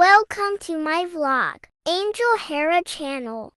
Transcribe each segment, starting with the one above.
Welcome to my vlog, Angel Hera channel.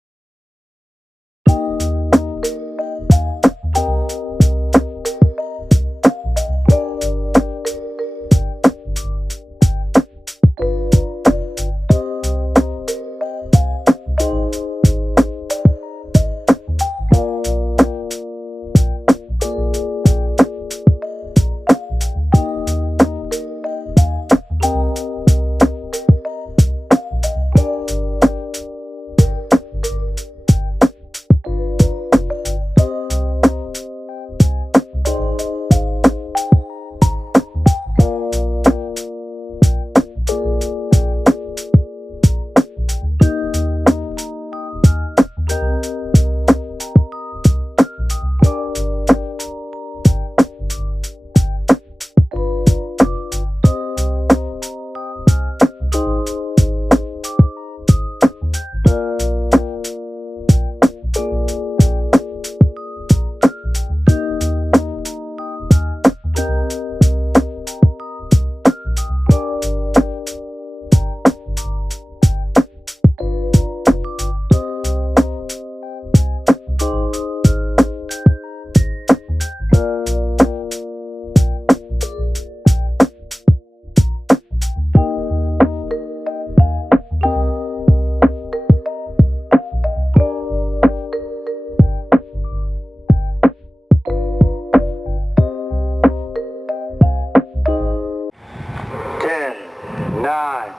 Nine,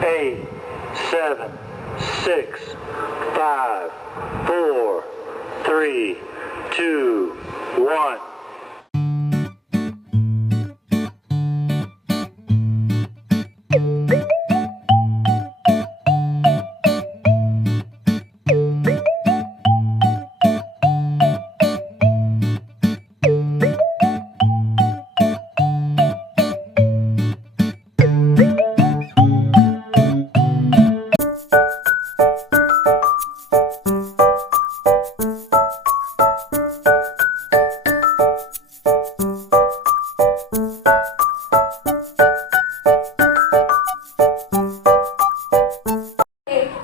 8, 7, 6, 5, 4, 3, 2, 1.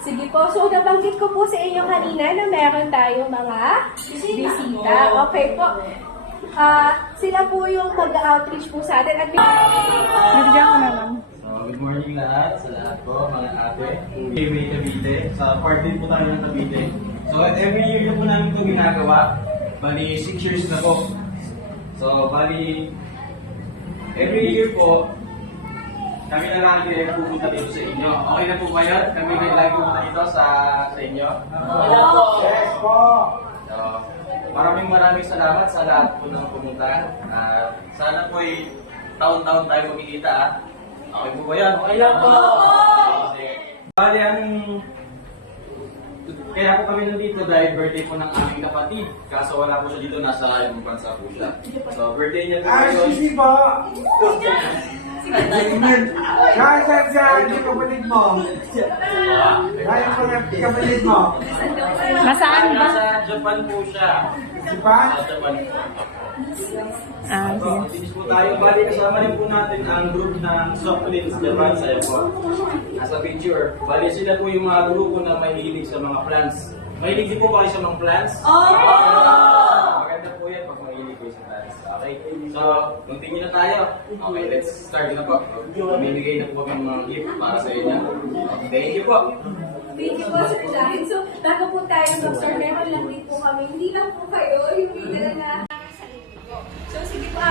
Sige po. So, nabanggit ko po sa inyo kanina na meron tayong mga bisita. Okay po. Sila po yung mag-outreach po sa atin. At Bigyan ko naman. So, good morning lahat sa lahat po, mga ate. May Cavite. Sa part din po tayo ng Cavite. So, every year na po namin ito ginagawa. Bali, 6 years na po. So, bali, every year po, kami na lang din pupunta dito sa inyo. Okay na po ba yun? Kami na lang pupunta dito sa inyo? Yes po! So, maraming salamat sa lahat po ng pumunta. Sana po ay taon-taon tayo magkikita. Okay po ba yan? Okay lang po! Bali, kaya po kami nandito dahil birthday po ng aming kapatid. Kaso wala po siya dito, nasa ibang bansa po siya. So, birthday niya po ngayon. Sisi po! Kahit saan yung kapatid mo? Kahit saan yung kapatid mo? Nasaan ba? Nasa Japan po siya. Japan? Sa Japan po. So, tinis po tayo. Bali, kasama rin po natin ang group ng Softlinks Japan. Sa'yo po. Nasa picture. Bali, sila po yung mga grupo na mahilig sa mga plants. Mahilig din po kayo sa mga plants? Maganda po yan pag mahilig kayo sa plants. Okay? So, continue na tayo. Okay, let's start na po. Mamimigay na po kami ng mga gift para sa inyo. Okay, thank you po. thank you po, Sir Jahin. So, bago po tayo mag-start, meron lang din po kami. Hindi lang po kayo, yung leader na So, sige po,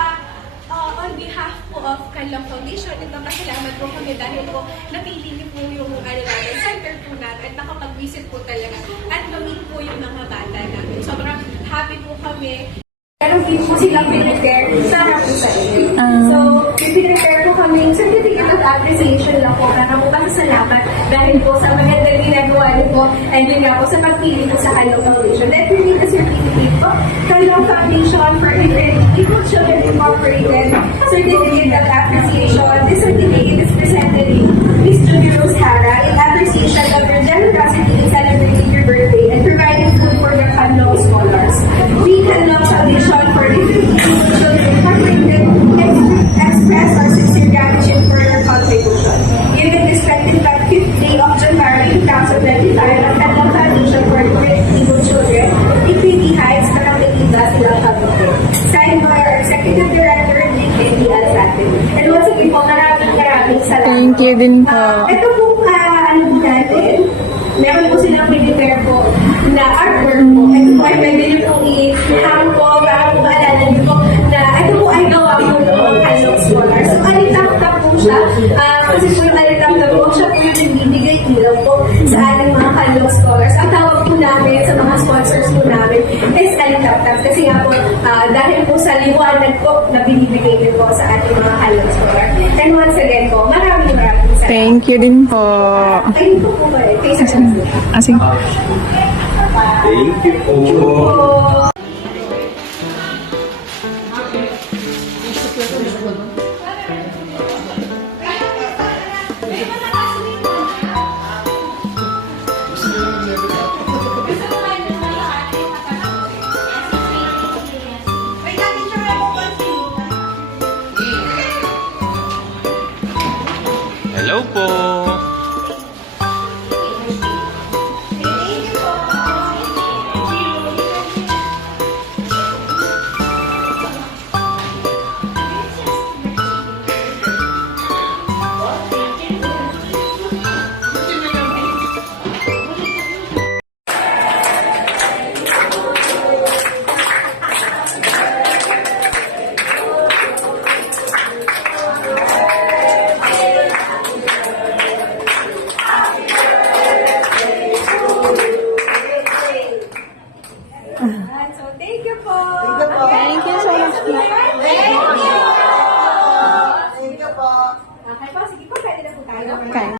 on behalf po of Kanlang Foundation, nagpapasalamat po kami dahil po napili niyo po yung center po natin at nakapag-visit po talaga at ma-meet po yung mga bata namin. Sobrang happy po kami. Meron din po silang pinag-prepare para po sa inyo. So, pinag-prepare po kami certificate of appreciation lang po para po pasasalamat dahil po sa magandang ginagawa niyo po and yun nga po sa pagpili po sa Kanlang Foundation. Then, we need a certificate po. Kanlang Foundation for Equal Children Incorporated Certificate of Appreciation. This certificate is presented to Miss Judy Rose Hara in appreciation of your generosity in celebrating your birthday and providing food for the Kanlang scholars. We Kanlang Foundation for Equal Children Incorporated express our sincere gratitude for your contribution. Given this 25th you din po. Ito po, ano po natin, meron po silang prepare po na artwork po. Ito po ay pwede nyo pong i-hang po para po maalala nyo po na ito po ay gawa po ng mga Kalong Scholar. So, alitap-tap po siya. Kasi po yung alitap-tap po, siya po yung nagbibigay ilaw po sa ating mga Kalong Scholars. Ang tawag po namin sa mga sponsors po namin is alitap-tap. Kasi nga po, dahil po sa liwanag po na binibigay din po sa ating mga Kalong Scholar. And once again po, maraming salamat. Thank you din po. Ayun po po ba eh. Kaysa Asing. Thank you po. Hello po! So, thank you po. Thank you so much. Thank you po. Okay po, sige po, pwede na po tayo. Okay.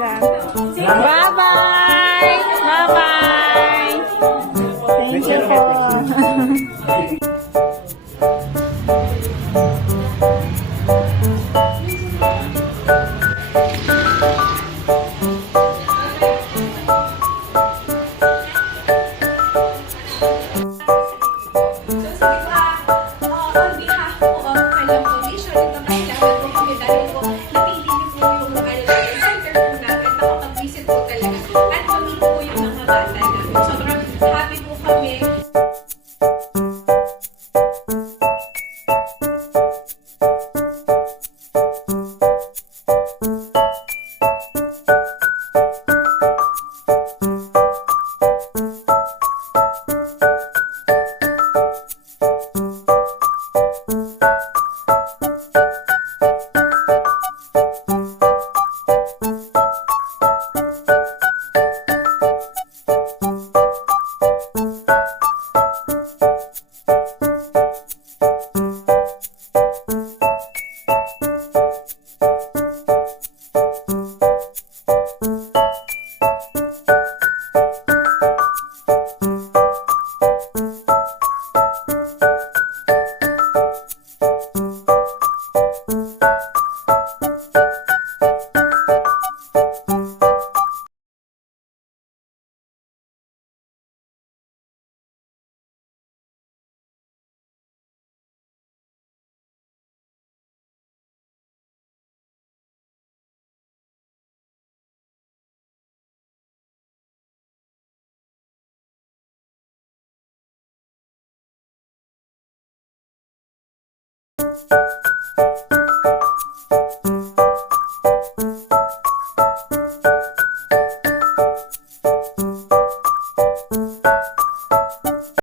lang. Bye-bye! Bye-bye! Thank you po. On behalf po of Kalam Foundation, ito kailangan po kami dahil po napili niyo po yung center po namin, nakapag-visit po talaga at kami po yung mga bata namin. Sobrang happy po kami.